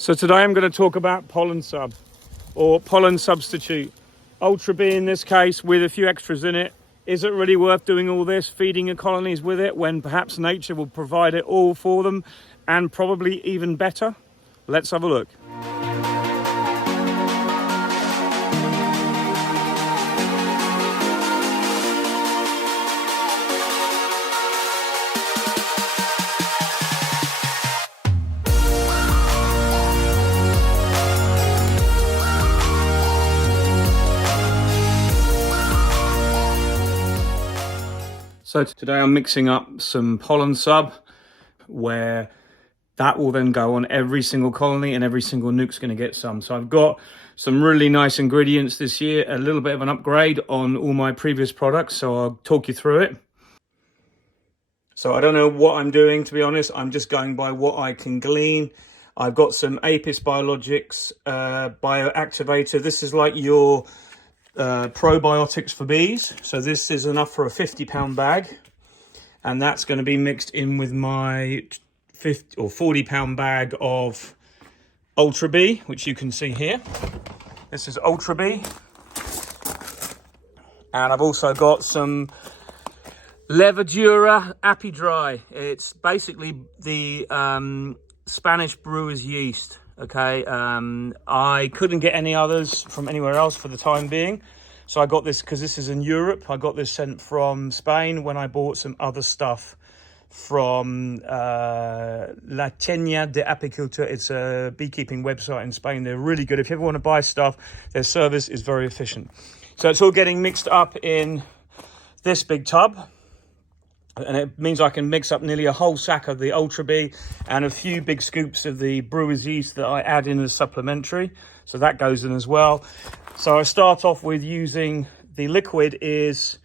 So today I'm going to talk about pollen sub or pollen substitute. Ultra B in this case with a few extras in it. Is it really worth doing all this, feeding your colonies with it when perhaps nature will provide it all for them and probably even better? Let's have a look. So today I'm mixing up some pollen sub where that will then go on every single colony and every single nuke's going to get some. So I've got some really nice ingredients this year, a little bit of an upgrade on all my previous products. So I'll talk you through it. So I don't know what I'm doing, to be honest. I'm just going by what I can glean. I've got some Apis Biologics bioactivator. This is like your probiotics for bees. So this is enough for a 50-pound bag, and that's going to be mixed in with my 50 or 40-pound bag of Ultra B, which you can see here. This is Ultra B, and I've also got some Levadura Apidry. It's basically the Spanish brewer's yeast. Okay, I couldn't get any others from anywhere else for the time being. So I got this because this is in Europe. I got this sent from Spain when I bought some other stuff from La Teña de Apicultura. It's a beekeeping website in Spain. They're really good. If you ever want to buy stuff, their service is very efficient. So it's all getting mixed up in this big tub. And it means I can mix up nearly a whole sack of the Ultra B and a few big scoops of the brewer's yeast that I add in as supplementary. So that goes in as well. So I start off with using the liquid is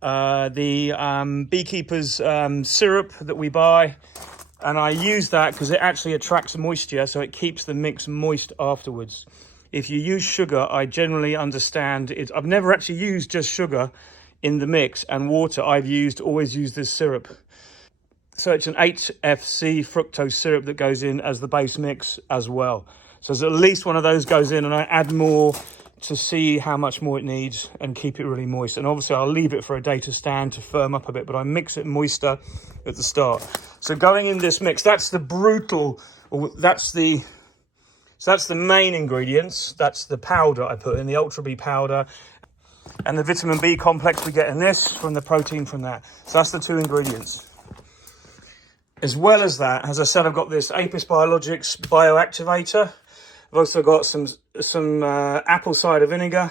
the beekeeper's syrup that we buy. And I use that because it actually attracts moisture, so it keeps the mix moist afterwards. If you use sugar, I generally understand it. I've never actually used just sugar in the mix and water. I've always used this syrup. So it's an HFC fructose syrup that goes in as the base mix as well. So there's at least one of those goes in, and I add more to see how much more it needs and keep it really moist. And obviously I'll leave it for a day to stand to firm up a bit, but I mix it moister at the start. So going in this mix, that's the main ingredients. That's the powder I put in, the Ultra B powder. And the vitamin B complex we get in this from the protein from that. So that's the two ingredients. As well as that, as I said, I've got this Apis Biologics bioactivator. I've also got some apple cider vinegar.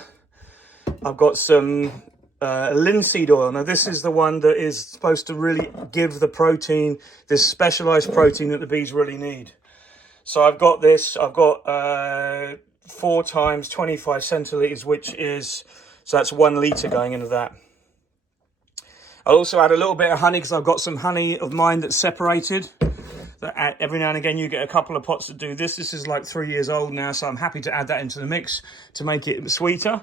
I've got some linseed oil. Now this is the one that is supposed to really give the protein, this specialized protein that the bees really need. So I've got this. I've got 4 times 25 centiliters, which is... So that's 1 litre going into that. I'll also add a little bit of honey because I've got some honey of mine that's separated. Every now and again you get a couple of pots that do this. This is like 3 years old now, so I'm happy to add that into the mix to make it sweeter.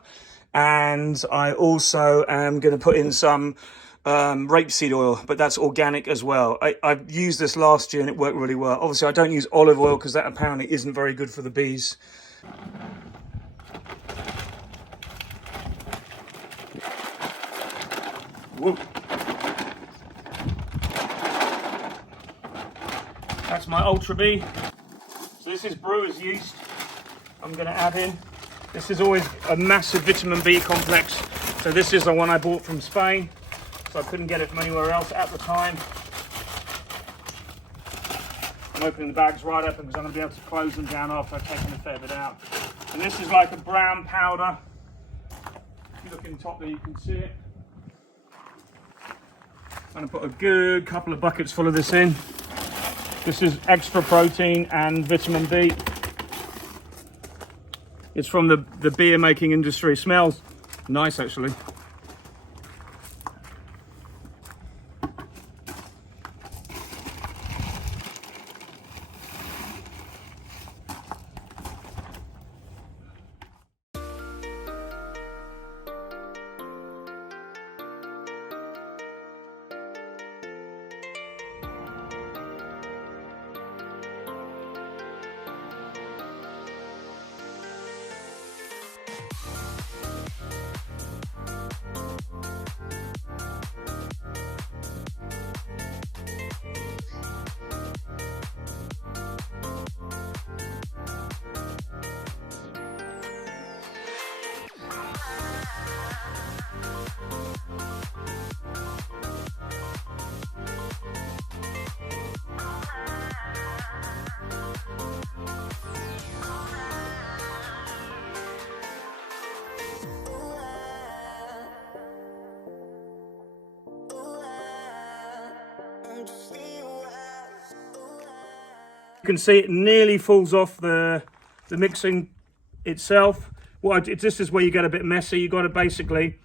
And I also am going to put in some rapeseed oil, but that's organic as well. I've used this last year and it worked really well. Obviously I don't use olive oil because that apparently isn't very good for the bees. Whoa. That's my Ultra B. So this is brewer's yeast I'm going to add in. This is always a massive vitamin B complex. So this is the one I bought from Spain. So I couldn't get it from anywhere else at the time. I'm opening the bags right up because I'm going to be able to close them down after I've taken a fair bit out. And this is like a brown powder. If you look in the top there, you can see it. I'm going to put a good couple of buckets full of this in. This is extra protein and vitamin B. It's from the beer making industry. It smells nice actually. You can see it nearly falls off the mixing itself. This is where you get a bit messy. You got to basically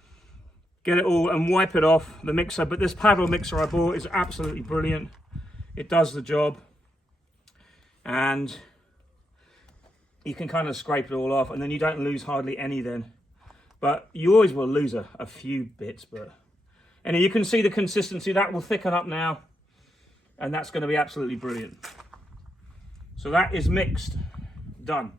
get it all and wipe it off the mixer. But this paddle mixer I bought is absolutely brilliant. It does the job, and you can kind of scrape it all off, and then you don't lose hardly any then. But you always will lose a few bits. But anyway, you can see the consistency. That will thicken up now, and that's going to be absolutely brilliant. So that is mixed, done.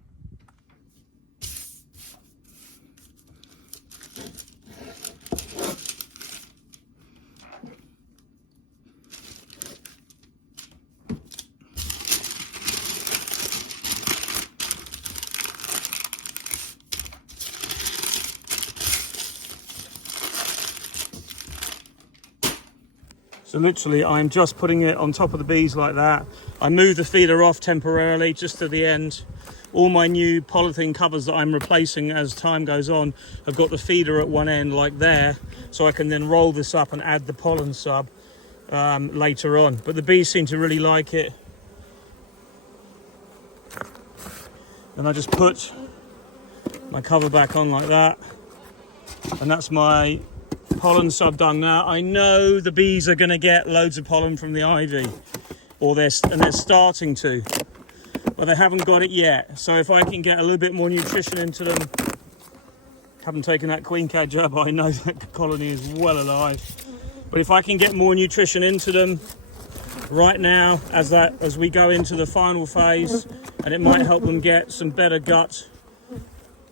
So literally I'm just putting it on top of the bees like that. I move the feeder off temporarily just to the end. All my new polythene covers that I'm replacing as time goes on have got the feeder at one end like there, so I can then roll this up and add the pollen sub later on. But the bees seem to really like it. And I just put my cover back on like that, and that's my pollen sub done. Now I know the bees are going to get loads of pollen from the ivy, they're starting to, but they haven't got it yet. So if I can get a little bit more nutrition into them, haven't taken that queen cage up, I know that colony is well alive. But if I can get more nutrition into them right now as we go into the final phase, and it might help them get some better gut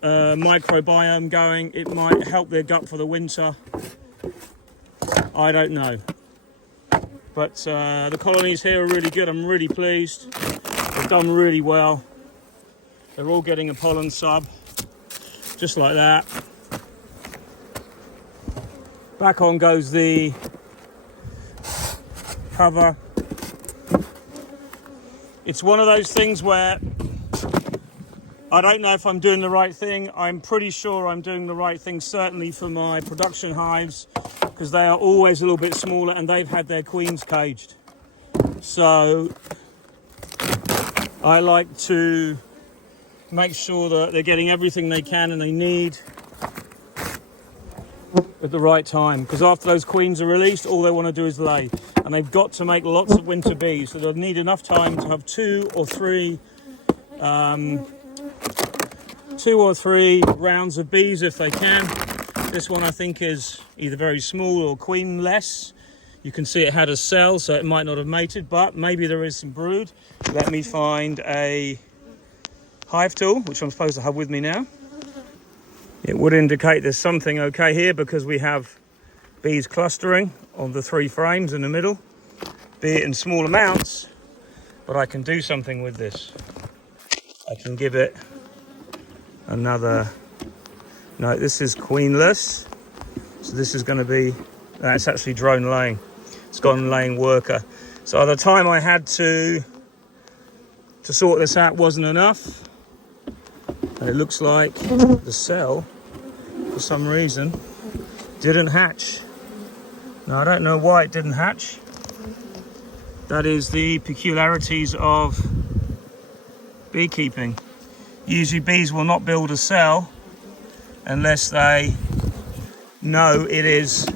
microbiome going, it might help their gut for the winter. I don't know, but the colonies here are really good. I'm really pleased. They've done really well. They're all getting a pollen sub, just like that. Back on goes the cover. It's one of those things where I don't know if I'm doing the right thing. I'm pretty sure I'm doing the right thing, certainly for my production hives, because they are always a little bit smaller and they've had their queens caged. So I like to make sure that they're getting everything they can and they need at the right time, because after those queens are released, all they want to do is lay, and they've got to make lots of winter bees, so they'll need enough time to have two or three rounds of bees if they can. This one I think is either very small or queenless. You can see it had a cell, so it might not have mated, but maybe there is some brood. Let me find a hive tool, which I'm supposed to have with me now. It would indicate there's something okay here, because we have bees clustering on the 3 frames in the middle, be it in small amounts, but I can do something with this. I can give it another, no, this is queenless, so this is going to be, that's actually drone laying. It's got a laying worker. So the time I had to sort this out wasn't enough, and it looks like the cell, for some reason, didn't hatch. Now I don't know why it didn't hatch. That is the peculiarities of beekeeping. Usually bees will not build a cell unless they know it is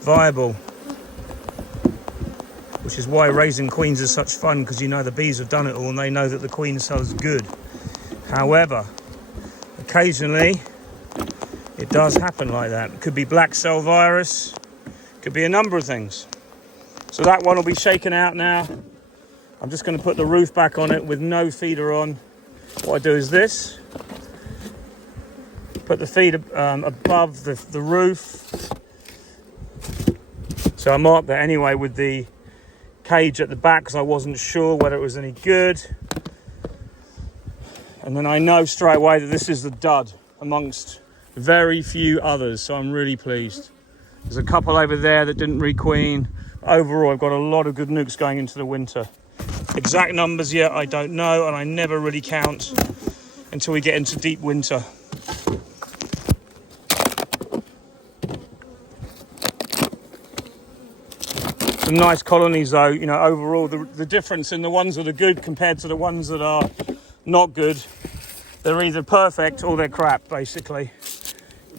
viable, which is why raising queens is such fun, because you know the bees have done it all and they know that the queen cell is good. However, occasionally it does happen like that. It could be black cell virus, could be a number of things. So that one will be shaken out now. I'm just going to put the roof back on it with no feeder on. What I do is this, put the feeder above the roof. So I marked that anyway with the cage at the back, because I wasn't sure whether it was any good. And then I know straight away that this is the dud amongst very few others, so I'm really pleased. There's a couple over there that didn't requeen. Overall, I've got a lot of good nukes going into the winter. Exact numbers yet, I don't know, and I never really count until we get into deep winter. some nice colonies though, you know, overall. The difference in the ones that are good compared to the ones that are not good, they're either perfect or they're crap, basically.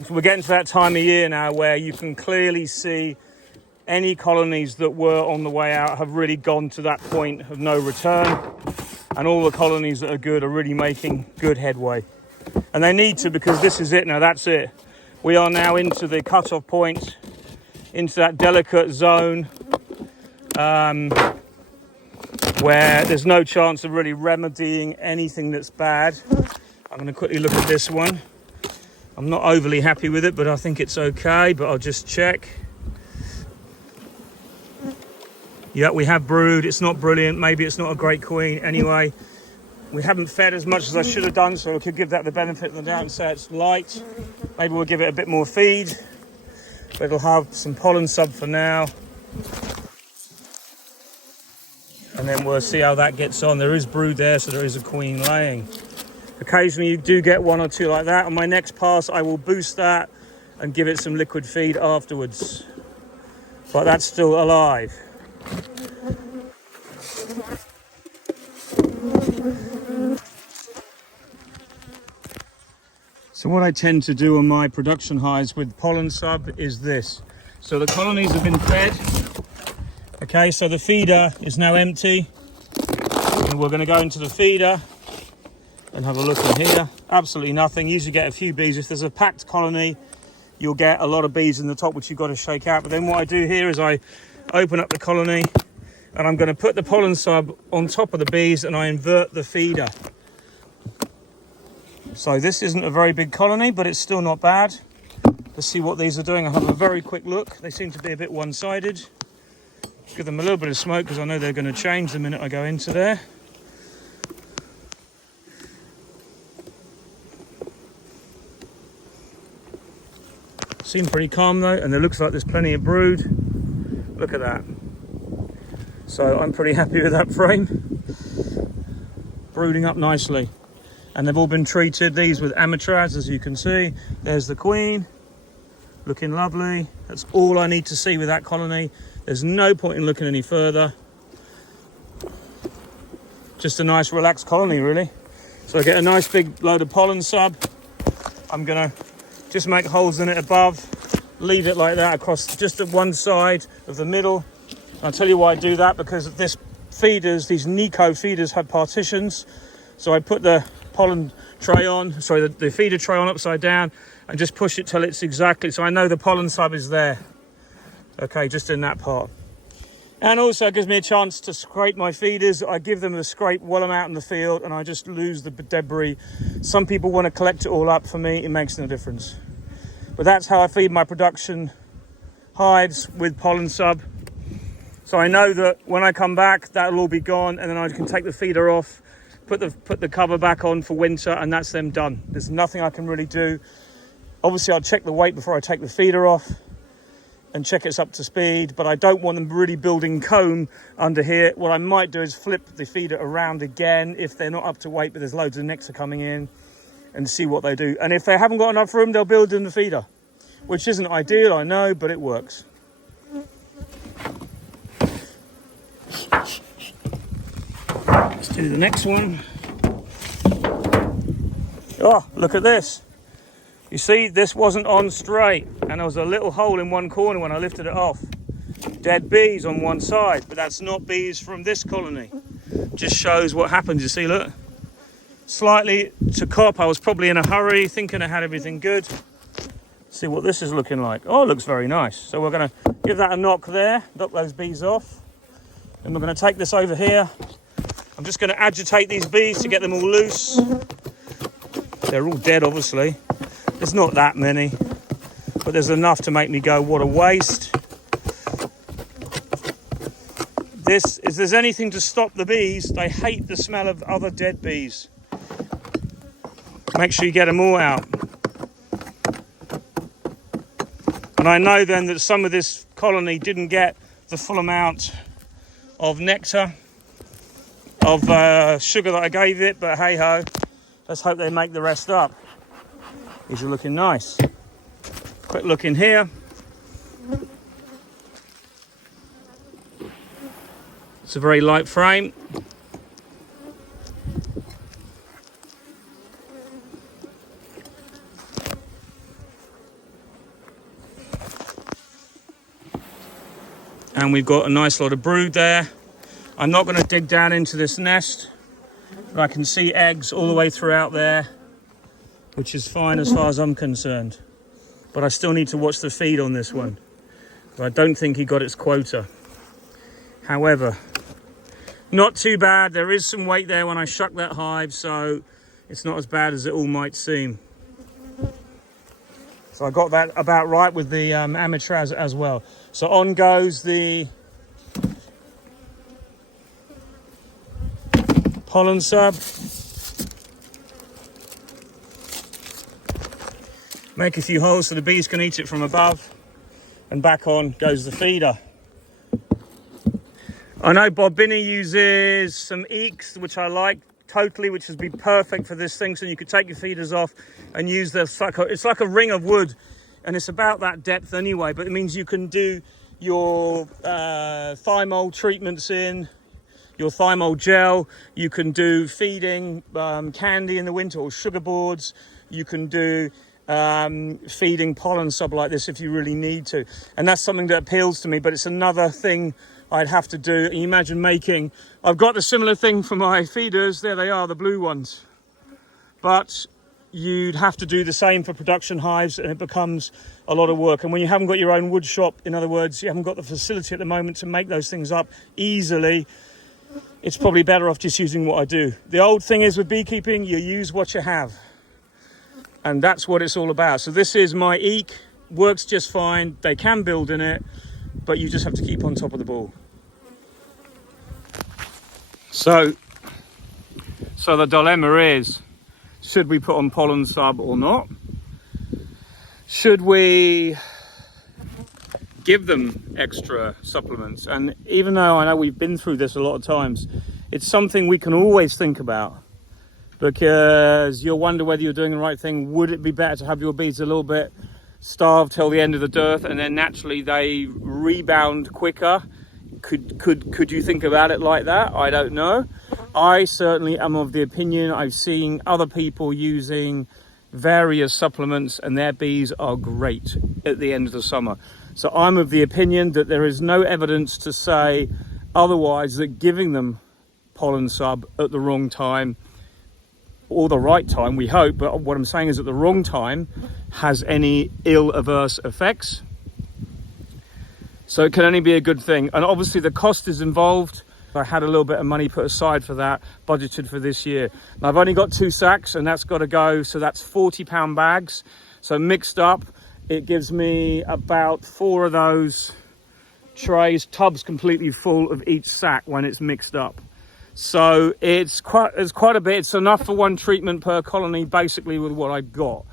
We're getting to that time of year now where you can clearly see any colonies that were on the way out have really gone to that point of no return, and all the colonies that are good are really making good headway. And they need to, because this is it now, that's it. We are now into the cut-off point, into that delicate zone where there's no chance of really remedying anything that's bad. I'm going to quickly look at this one. I'm not overly happy with it, but I think it's okay, but I'll just check. Yeah, we have brood. It's not brilliant. Maybe it's not a great queen. Anyway, we haven't fed as much as I should have done, so I could give that the benefit of the doubt and say it's light. Maybe we'll give it a bit more feed, but it'll have some pollen sub for now. And then we'll see how that gets on. There is brood there, so there is a queen laying. Occasionally you do get one or two like that. On my next pass, I will boost that and give it some liquid feed afterwards. But that's still alive. So what I tend to do on my production hives with pollen sub is this. So the colonies have been fed. Okay, so the feeder is now empty. And we're going to go into the feeder and have a look in here. Absolutely nothing. Usually get a few bees. If there's a packed colony, you'll get a lot of bees in the top, which you've got to shake out. But then what I do here is I open up the colony and I'm going to put the pollen sub on top of the bees and I invert the feeder. So this isn't a very big colony, but it's still not bad. Let's see what these are doing. I'll have a very quick look. They seem to be a bit one-sided. Give them a little bit of smoke because I know they're going to change the minute I go into there. Seem pretty calm though, and it looks like there's plenty of brood. Look at that. So I'm pretty happy with that frame. Brooding up nicely. And they've all been treated, these with amatraz, as you can see. There's the queen, looking lovely. That's all I need to see with that colony. There's no point in looking any further. Just a nice relaxed colony really. So I get a nice big load of pollen sub. I'm gonna just make holes in it above, leave it like that across just at one side of the middle. I'll tell you why I do that, because these Nico feeders have partitions. So I put the pollen tray on, the feeder tray on upside down and just push it till it's exactly, so I know the pollen sub is there. Okay, just in that part. And also it gives me a chance to scrape my feeders. I give them the scrape while I'm out in the field and I just lose the debris. Some people want to collect it all up. For me, it makes no difference. But that's how I feed my production hives with pollen sub. So I know that when I come back, that'll all be gone and then I can take the feeder off, put the cover back on for winter, and that's them done. There's nothing I can really do. Obviously, I'll check the weight before I take the feeder off and check it's up to speed, but I don't want them really building comb under here. What I might do is flip the feeder around again if they're not up to weight, but there's loads of nectar coming in, and see what they do. And if they haven't got enough room, they'll build in the feeder, which isn't ideal, I know, but it works. Let's do the next one. Oh, look at this. You see, this wasn't on straight, and there was a little hole in one corner when I lifted it off. Dead bees on one side, but that's not bees from this colony. Just shows what happens, you see, look. Slightly to cop, I was probably in a hurry, thinking I had everything good. See what this is looking like. Oh, it looks very nice. So we're gonna give that a knock there, knock those bees off. And we're gonna take this over here. I'm just gonna agitate these bees to get them all loose. They're all dead, obviously. There's not that many, but there's enough to make me go, what a waste. If there's anything to stop the bees, they hate the smell of other dead bees. Make sure you get them all out. And I know then that some of this colony didn't get the full amount of nectar, of sugar that I gave it, but hey ho, let's hope they make the rest up. These are looking nice. Quick look in here. It's a very light frame. And we've got a nice lot of brood there. I'm not going to dig down into this nest, but I can see eggs all the way throughout there, which is fine as far as I'm concerned. But I still need to watch the feed on this one. But I don't think he got its quota. However, not too bad. There is some weight there when I shuck that hive, so it's not as bad as it all might seem. So I got that about right with the amateur as well. So on goes the pollen sub. Make a few holes so the bees can eat it from above. And back on goes the feeder. I know Bob Binney uses some eeks, which I like totally, which would be perfect for this thing. So you could take your feeders off and use the, it's like a ring of wood, and it's about that depth anyway, but it means you can do your thymol treatments in, your thymol gel, you can do feeding candy in the winter or sugar boards, you can do feeding pollen sub like this if you really need to. And that's something that appeals to me, but it's another thing I'd have to do. You imagine making, I've got a similar thing for my feeders, there they are, the blue ones, but you'd have to do the same for production hives, and it becomes a lot of work. And when you haven't got your own wood shop, in other words, you haven't got the facility at the moment to make those things up easily, it's probably better off just using what I do. The old thing is with beekeeping, you use what you have, and that's what it's all about. So this is my eek, works just fine, they can build in it, but you just have to keep on top of the ball. So the dilemma is, should we put on pollen sub or not? Should we give them extra supplements? And even though I know we've been through this a lot of times, it's something we can always think about, because you'll wonder whether you're doing the right thing. Would it be better to have your bees a little bit starved till the end of the dearth, and then naturally they rebound quicker? Could you think about it like that? I don't know. I certainly am of the opinion, I've seen other people using various supplements and their bees are great at the end of the summer. So I'm of the opinion that there is no evidence to say otherwise, that giving them pollen sub at the wrong time, or the right time, we hope, but what I'm saying is at the wrong time, has any ill adverse effects. So it can only be a good thing. And obviously the cost is involved. I had a little bit of money put aside for that, budgeted for this year. Now I've only got 2 sacks and that's got to go. So that's 40-pound bags. So mixed up, it gives me about 4 of those trays, tubs completely full of each sack when it's mixed up. So it's quite a bit. It's enough for 1 treatment per colony, basically, with what I've got.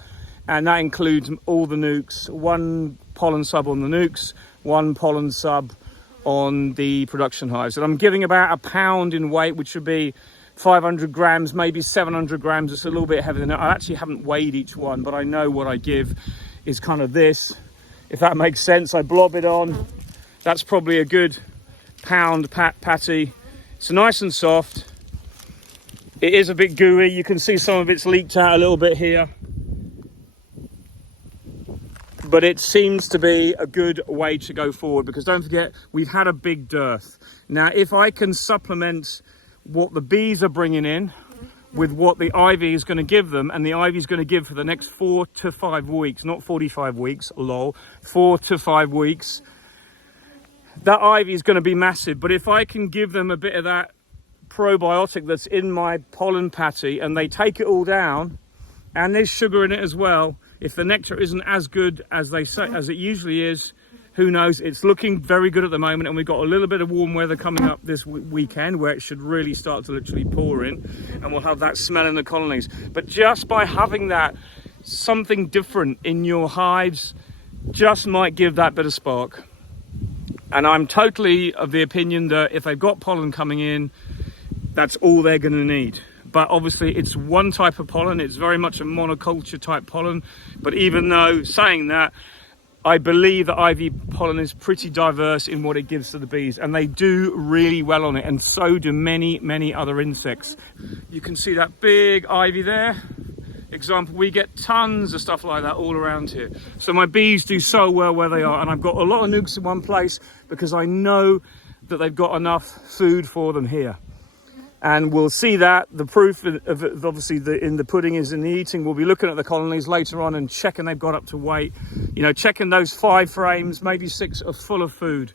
And that includes all the nukes, 1 pollen sub on the nukes, 1 pollen sub on the production hives. And I'm giving about a pound in weight, which would be 500 grams, maybe 700 grams. It's a little bit heavier than that. I actually haven't weighed each one, but I know what I give is kind of this, if that makes sense. I blob it on. That's probably a good pound patty. It's nice and soft. It is a bit gooey. You can see some of it's leaked out a little bit here. But it seems to be a good way to go forward, because don't forget, we've had a big dearth. Now, if I can supplement what the bees are bringing in with what the ivy is going to give them, and the ivy is going to give for the next 4 to 5 weeks, not 45 weeks, lol, 4 to 5 weeks, that ivy is going to be massive. But if I can give them a bit of that probiotic that's in my pollen patty, and they take it all down, and there's sugar in it as well, if the nectar isn't as good as they say, as it usually is, who knows? It's looking very good at the moment, and we've got a little bit of warm weather coming up this weekend where it should really start to literally pour in, and we'll have that smell in the colonies. But just by having that, something different in your hives just might give that bit of spark. And I'm totally of the opinion that if they've got pollen coming in, that's all they're going to need. But obviously it's one type of pollen, it's very much a monoculture type pollen. But even though saying that, I believe that ivy pollen is pretty diverse in what it gives to the bees, and they do really well on it, and so do many other insects. You can see that big ivy there. Example, we get tons of stuff like that all around here. So my bees do so well where they are, and I've got a lot of nukes in one place because I know that they've got enough food for them here. And we'll see that the proof of obviously in the pudding is in the eating. We'll be looking at the colonies later on and checking they've got up to weight. You know, checking those 5 frames, maybe 6 are full of food.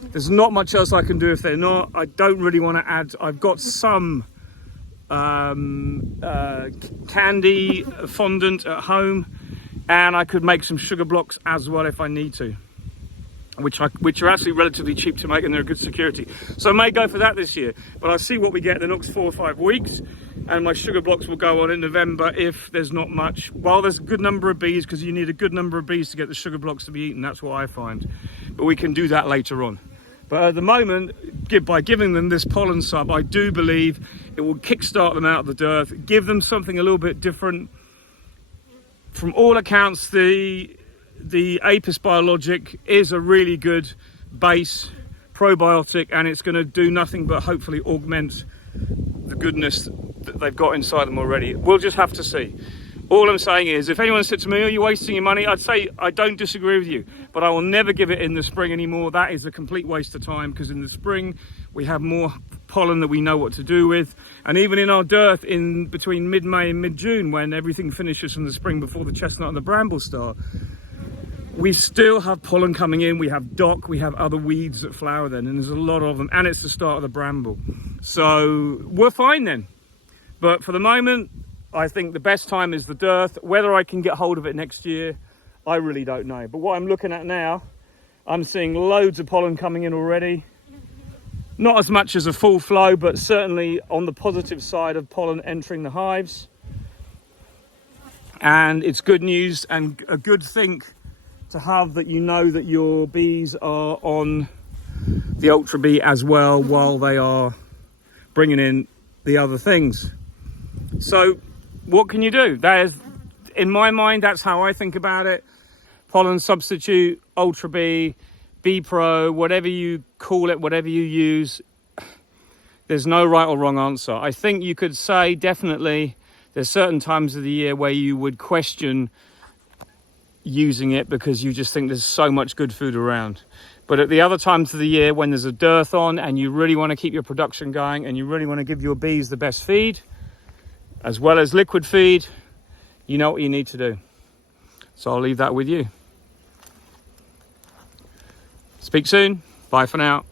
There's not much else I can do if they're not. I don't really want to add. I've got some candy fondant at home, and I could make some sugar blocks as well if I need to, which are actually relatively cheap to make, and they're a good security. So I may go for that this year, but I'll see what we get in the next 4 or 5 weeks, and my sugar blocks will go on in November if there's not much. Well, there's a good number of bees, because you need a good number of bees to get the sugar blocks to be eaten. That's what I find, but we can do that later on. But at the moment, by giving them this pollen sub, I do believe it will kickstart them out of the dearth, give them something a little bit different. From all accounts, the Apis biologic is a really good base probiotic, and it's going to do nothing but hopefully augment the goodness that they've got inside them already. We'll just have to see. All I'm saying is, if anyone said to me, are you wasting your money? I'd say I don't disagree with you, but I will never give it in the spring anymore. That is a complete waste of time, because in the spring we have more pollen that we know what to do with. And even in our dearth in between mid-May and mid-June, when everything finishes from the spring before the chestnut and the bramble start, we still have pollen coming in. We have dock, we have other weeds that flower then, and there's a lot of them, and it's the start of the bramble. So we're fine then. But for the moment, I think the best time is the dearth. Whether I can get hold of it next year, I really don't know. But what I'm looking at now, I'm seeing loads of pollen coming in already. Not as much as a full flow, but certainly on the positive side of pollen entering the hives. And it's good news and a good thing to have, that you know that your bees are on the Ultra Bee as well while they are bringing in the other things. So what can you do? That is, in my mind, that's how I think about it. Pollen substitute, Ultra Bee, Bee Pro, whatever you call it, whatever you use, there's no right or wrong answer. I think you could say definitely there's certain times of the year where you would question using it because you just think there's so much good food around. But at the other times of the year, when there's a dearth on and you really want to keep your production going and you really want to give your bees the best feed, as well as liquid feed, you know what you need to do. So I'll leave that with you. Speak soon. Bye for now.